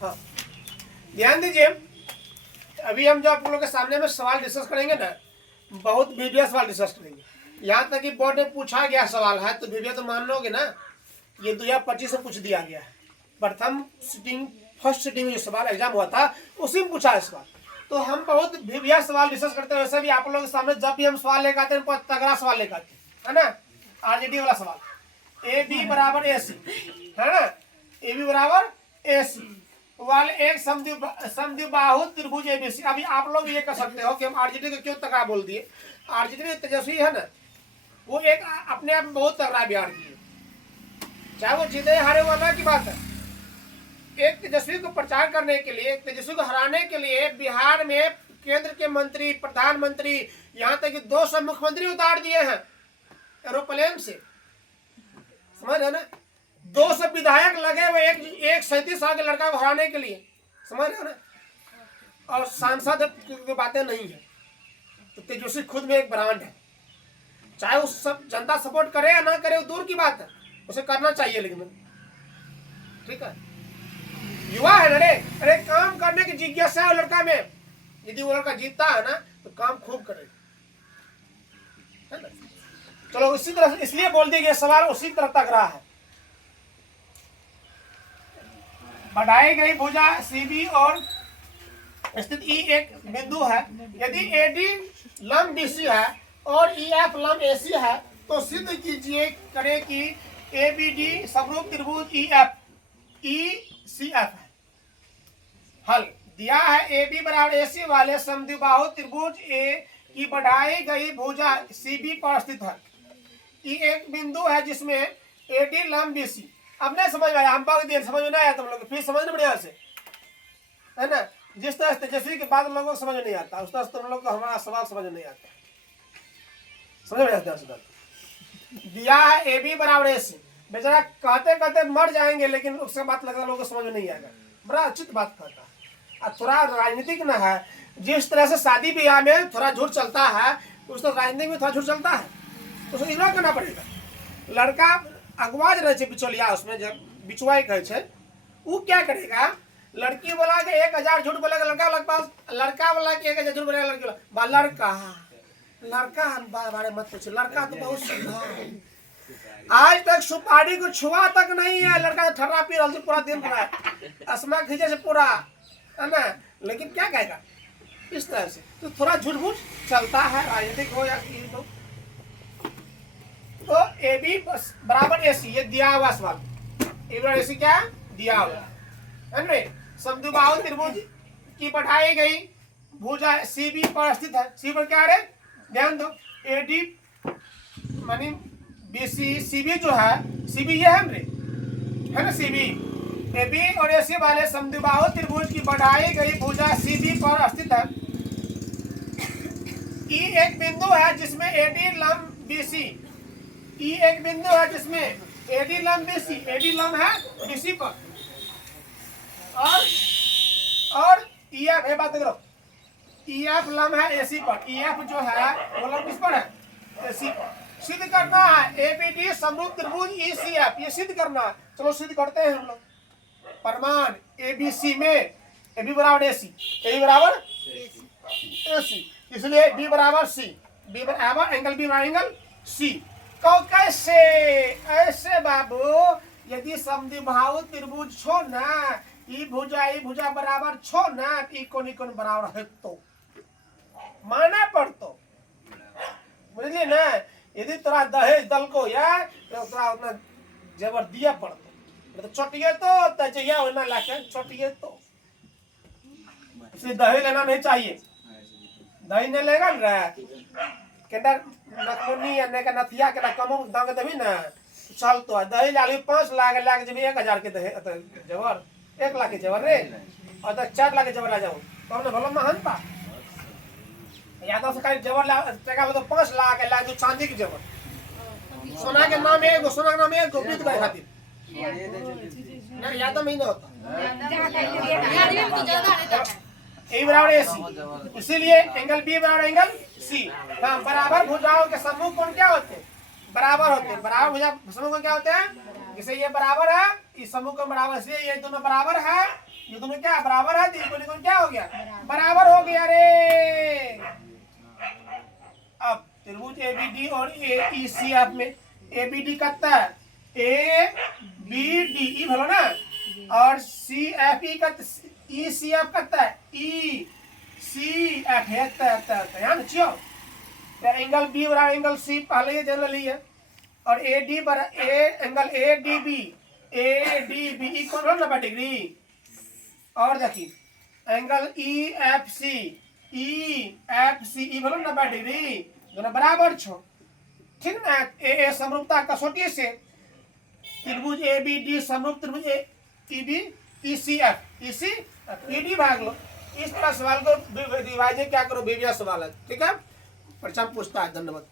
हाँ, ध्यान दीजिए। अभी हम जो आप लोगों के सामने में सवाल डिस्कस करेंगे ना, बहुत भीविया सवाल डिस्कस करेंगे। यहाँ तक कि बोर्ड में पूछा गया सवाल है तो भीविया तो मान लोगे ना। ये 2025 से पूछ दिया गया है। प्रथम सिटिंग, फर्स्ट सिटिंग में जो सवाल एग्जाम हुआ था उसी में पूछा है सवाल। तो हम बहुत भीविया सवाल डिस्कस करते हैं। वैसे भी आप लोगों के सामने जब भी हम सवाल लेकर आते हैं बहुत तगड़ा सवाल लेकर आते हैं, है ना। आरजेडी वाला सवाल, ए बी बराबर ए सी, है ना। ए बी बराबर ए सी वाले एक समद्विबाहु त्रिभुज एबीसी। अभी आप लोग ये कर सकते हो कि हम आरजेडी को क्यों तगड़ा बोल दिए। आरजेडी तेजस्वी है ना, वो एक अपने आप में बहुत तगड़ा बिहार की है, चाहे वो जीते हारे वाला की बात है। एक तेजस्वी को प्रचार करने के लिए, तेजस्वी को हराने के लिए बिहार में केंद्र के मंत्री, प्रधानमंत्री, यहाँ तक कि 200 मुख्यमंत्री उतार दिए हैं एरोप्लेन से, समझ रहे ना। 200 विधायक लगे हुए एक 37 साल के लड़का को हराने के लिए, समझ रहे ना। और सांसद की बातें नहीं है। तो तेजस्वी खुद में एक ब्रांड है, चाहे उस सब जनता सपोर्ट करे या ना करे वो दूर की बात है, उसे करना चाहिए। लेकिन ठीक है, युवा है ना रे, अरे काम करने की जिज्ञासा है लड़का में। यदि वो लड़का जीतता है ना तो काम खूब करेगा, है ना। चलो इसी तरह, इसलिए बोल दिया सवाल उसी तरह तक रहा है। बढ़ाई गई भुजा सीबी और स्थित ई एक बिंदु है। यदि एडी लंब बीसी है और ई एफ लंब एसी है तो सिद्ध कीजिए करे कि ए बी डी समरूप त्रिभुज ई सी एफ है। हल दिया है ए बी बराबर ए सी वाले समद्विबाहु त्रिभुज ए की बढ़ाई गई भुजा सी बी पर स्थित है। ई एक बिंदु है जिसमें ए डी लंब बी सी। अब नहीं समझ में आया, हम समझ में नहीं आया तुम लोग, फिर समझना बढ़िया से, है ना। जिस तरह तेजस्वी की बात लोगों को समझ नहीं आता उस तरह तुम लोग को हमारा सवाल समझ नहीं आता, समझ में आता है। दिया है ए बी बराबर ए सी। बेचारा कहते कहते मर जाएंगे लेकिन उसके बात लगता है लोगों को समझ में नहीं आएगा। बड़ा उचित बात कहता है। अब थोड़ा राजनीतिक न है, जिस तरह से शादी ब्याह में थोड़ा झूठ चलता है उस तरह राजनीतिक में थोड़ा झूठ चलता है, तो उसे इग्नोर करना पड़ेगा। लड़का अगवाज रहे बिचौलिया, उसमें जब बिचुआई कहे वो क्या करेगा, लड़की बोला कि 1000 झूठ बोलेगा लड़का वाला के पास, लड़का वाला कि 1000 झूठ बोलेगा लड़की वाला। लड़का बारे मत पूछो, लड़का तो बहुत सीधा है। आज तक सुपारी को छुआ तक नहीं है, लड़का ठर्रा पी रहा पूरा दिन पूरा असमा खींचे से पूरा, है ना। लेकिन क्या कहेगा इस तरह से, तो थोड़ा झूठ मूठ चलता है, राजनीतिक हो या हो। तो ए बी बराबर ए सी, ये दिया हुआ सवाल। ए बराबर ए सी क्या दिया हुआ है, समद्विबाहु त्रिभुज की बढ़ाई गई भुजा सी बी पर स्थित है। सी पर क्या है, ध्यान दो, ए डी मानी बी सी, सी बी जो है, सी बी ये है ना, सी बी। ए बी और ए सी वाले समद्विबाहु त्रिभुज की बढ़ाई गई भुजा सी बी पर स्थित है। ई एक बिंदु है जिसमें ए डी लंब बी सी, ई एक बिंदु है जिसमें ए डी लंब बी सी, ए डी लंब है बी सी पर, और ई एफ, बात करो, ई एफ लंब है ए सी पर। ई एफ जो है वो लंब किस पर है, ए सी पर। सिद्ध करना है ए बी डी समरूप त्रिभुज ई सी एफ, ये सिद्ध करना है। चलो सिद्ध करते हैं हम लोग। प्रमाण ए बी सी में ए बी बराबर ए सी, ए बी बराबर ए सी, इसलिए बी बराबर सी, बी बराबर एंगल बी बराबर एंगल सी। तो कैसे, ऐसे बाबू, यदि समद्विबाहु त्रिभुज छो ना, ई भुजा बराबर छो ना, ई कोन बराबर है तो माना पड़तो, बुझलिए ना। यदि तोरा दहेज दल को या तो तोरा उतना जेवर दिया पड़तो, तो चटिए तो जहिया होना लाके चटिए तो, इसलिए दहेज लेना नहीं चाहिए। दही नहीं लेगा ना केना नखमुनी या नेका नथिया के ना कमो दांग देबी ना चल तो दही लाली 5 लाख लाख जब 1000 के दहे जेवर 1 लाख के जेवर रे, और तो 4 लाख के जेवर ला जाओ तो हमने भलो महान पा यादव से कहीं जेवर ला टका तो 5 लाख ला दो चांदी के जेवर, सोना के नाम एगो, सोना के नाम एगो बीत गए खातिर ना यादव में ही ना होता। ए बराबर ए सी, इसीलिए एंगल बी बराबर एंगल सी। हाँ, बराबर भुजाओं के समूह कौन क्या होते हैं, बराबर होते हैं। बराबर भुजा समूह कौन क्या होते हैं, जैसे ये बराबर है, इस समूह को बराबर, इसलिए ये दोनों बराबर है ये दोनों क्या बराबर है, त्रिकोण त्रिकोण क्या हो गया, बराबर हो गया रे। अब त्रिभुज एबीडी और ईसीएफ में एबीडी कितना है, ए बी डी ई भलो ना, और सी एफ ई का ईसीएफ कितना है, ई सी एफ है ध्यान रखियो। तो एंगल बी बराबर एंगल सी पहले ही जान ली है, और ए डी बराबर angle A D B E कौन हो 90 डिग्री। और देखिए एंगल ई एफ सी ई बोलो 90 डिग्री, दोनों बराबर छो, ठीक ना। ए समरूपता कसौटी से त्रिभुज ए बी डी समरूप त्रिभुज ई बी ई सी ई डी भाग लो। इस तरह सवाल को विभाजन क्या करो, विभिन्न सवाल है, ठीक है। परीक्षा पूछता है। धन्यवाद।